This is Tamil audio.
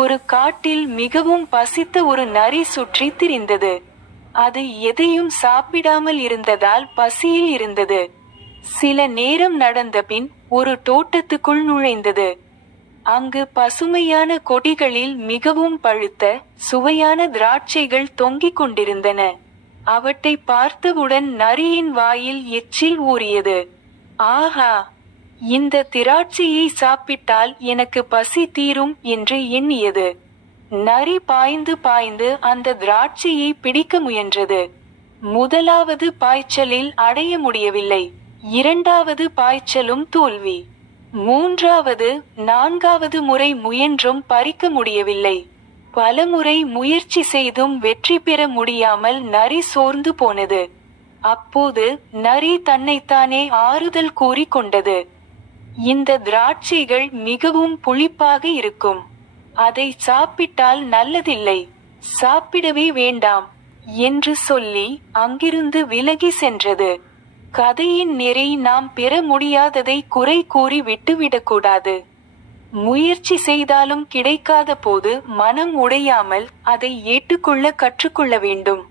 ஒரு காட்டில் மிகவும் பசித்த ஒரு நரி சுற்றி திரிந்தது. அது எதையும் சாப்பிடாமல் இருந்ததால் பசியில் இருந்தது. சில நேரம் நடந்தபின் ஒரு தோட்டத்துக்குள் நுழைந்தது. அங்கு பசுமையான கொடிகளில் மிகவும் பழுத்த, சுவையான திராட்சைகள் தொங்கிக் கொண்டிருந்தன. அவற்றை பார்த்தவுடன் நரியின் வாயில் எச்சில் ஊறியது. ஆஹா! இந்த திராட்சையை சாப்பிட்டால் எனக்கு பசி தீரும் என்று எண்ணியது. நரி பாய்ந்து பாய்ந்து அந்த திராட்சையை பிடிக்க முயன்றது. முதலாவது பாய்ச்சலில் அடைய முடியவில்லை. இரண்டாவது பாய்ச்சலும் தோல்வி. மூன்றாவது, நான்காவது முறை முயன்றும் பறிக்க முடியவில்லை. பலமுறை முயற்சி செய்தும் வெற்றி பெற முடியாமல் நரி சோர்ந்து போனது. அப்போது நரி தன்னைத்தானே ஆறுதல் கூறிக் கொண்டது. இந்த திராட்சைகள் மிகவும் புளிப்பாக இருக்கும். அதை சாப்பிட்டால் நல்லதில்லை. சாப்பிடவே வேண்டாம் என்று சொல்லி அங்கிருந்து விலகி சென்றது. கதையின் நெறி நாம் பெற முடியாததை குறை கூறி விட்டுவிடக்கூடாது. முயற்சி செய்தாலும் கிடைக்காத போது மனம் உடையாமல் அதை ஏற்றுக்கொள்ள கற்றுக்கொள்ள வேண்டும்.